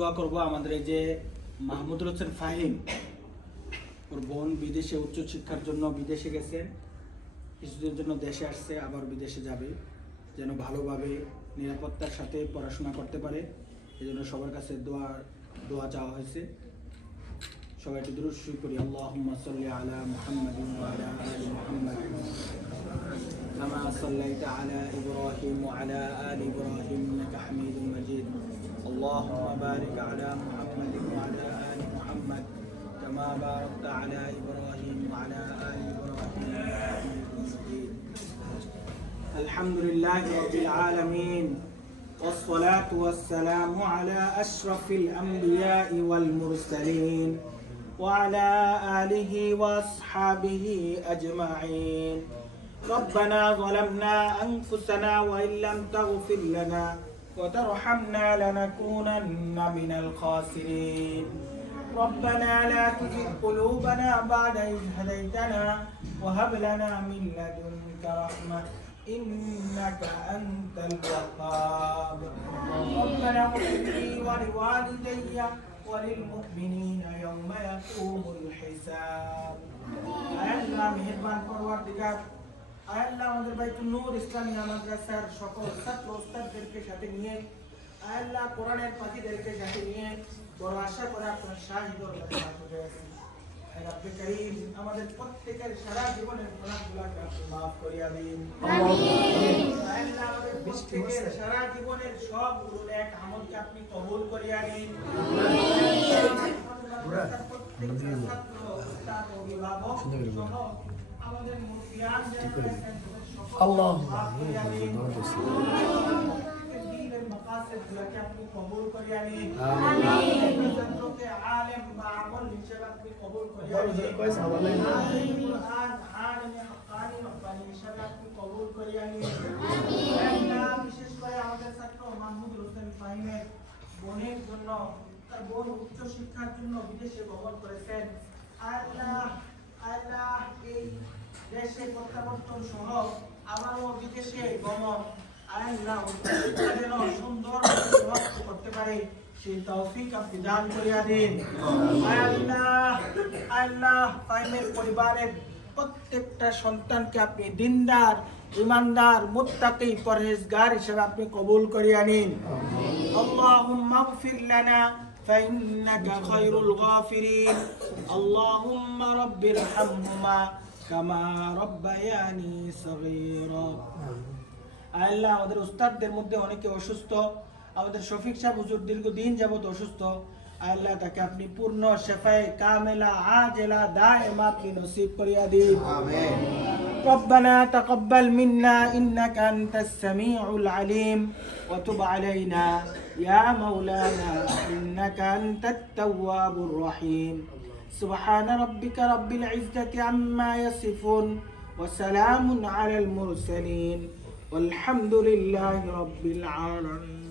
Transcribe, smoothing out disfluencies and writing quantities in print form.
দোয়া করব আমাদের এই যে মাহমুদুল হোসেন ফাহিম, ওর বোন বিদেশে উচ্চ শিক্ষার জন্য বিদেশে গেছে, কিছুদিনের জন্য দেশে আসছে, আবার বিদেশে যাবে, যেন ভালোভাবে নিরাপত্তার সাথে পড়াশোনা করতে পারে। এই জন্য সবার কাছে দোয়া চাওয়া হয়েছে। সবাই একটু দুরূদ শরীফ করি। আল্লাহুম্মা সাল্লি আলা মুহাম্মাদিন ওয়া আলা আলি মুহাম্মাদ কামা সাল্লাইতা আলা ইব্রাহিম ওয়া আলা আলি ইব্রাহিম ইন্নাকা হামিদুম মাজিদ। اللهم بارك على محمد وعلى آل محمد كما باركت على إبراهيم وعلى آل إبراهيم حميد مجيد. الحمد لله رب العالمين والصلاة والسلام على أشرف الأنبياء والمرسلين وعلى آله وأصحابه أجمعين. ربنا ظلمنا أنفسنا وإن لم تغفر لنا وترحمنا لنكونن من الخاسرين. ربنا لا تزغ قلوبنا بعد إذ هديتنا وهب لنا من لدنك رحمة إنك أنت الوهاب. ربنا اغفر لي ولوالدي وللمؤمنين يوم يقوم الحساب. আল্লাহ মেহেরবান পরওয়ারদিগার, আল্লাহ আমাদের বাইতুল নূর ইসলামিয়া মাদ্রাসার সকল ছাত্র ওস্তাদদেরকে সাথে নিয়ে, আল্লাহ কোরআনের পাখিদেরকে সাথে নিয়ে বড় আশা করে আপনার শাহী দরবারে হাজির হয়েছি। রব্বে কারীম, আমাদের প্রত্যেকের সারা জীবনের গুনাহগুলোকে আপনি মাফ করিয়া দিন। আমিন। আল্লাহ আমাদের প্রত্যেকের সারা জীবনের সবগুলো নেক আমলকে আপনি কবুল করিয়া দিন। আমিন। প্রত্যেকটা ছাত্র ওস্তাদ অভিভাবক সহ আমাদের মুফতিয়ান দিনের মাকাসিদ গুলোকে আপনি কবুল করিয়া নিন। আমিন। ছাত্রকে আলেম বা আমল হিসেবে আপনি কবুল করিয়া নিন। কুরআন আলিমে হক্কানি রব্বানি হিসেবে আপনি কবুল করিয়া নিন। আল্লাহ, বিশেষ করে আমাদের ছাত্র মাহমুদুল হোসেন ফাহিমের বোনের জন্য, তার বোন উচ্চ শিক্ষার জন্য বিদেশে গমন করেছেন। আল্লাহ আল্লাহ, এই দেশে প্রত্যাবর্তন সহ আবারও বিদেশে গমন, আল্লাহ যেন সুন্দরভাবে সমাপ্ত করতে পারে সেই তৌফিক আপনি দান করিয়া দিন। আল্লাহ আল্লাহ, ফাহিমের পরিবারের প্রত্যেকটা সন্তানকে আপনি দিনদার, ইমানদার, মুত্তাকি, পরহেজগার হিসেবে আপনি কবুল করিয়া নিন। আল্লাহুম্মা গফির লানা فإنك خير الغافرين. اللهم رب ارحمهما كما ربياني صغيرا. আল্লাহ, আমাদের উস্তাদদের মধ্যে অনেকে অসুস্থ, আমাদের শফিক সাহেব হুজুর দীর্ঘদিন যাবত অসুস্থ, আল্লাহ তাকে আপনি পূর্ণ শেফায়ে কামেলা আজেলা দায়েমা আপনি নসিব করিয়া দিন। আমিন। ربنا تقبل منا إنك أنت السميع العليم وتب علينا يا مولانا إنك أنت التواب الرحيم. سبحان ربك رب العزة عما يصفون وسلام على المرسلين والحمد لله رب العالمين.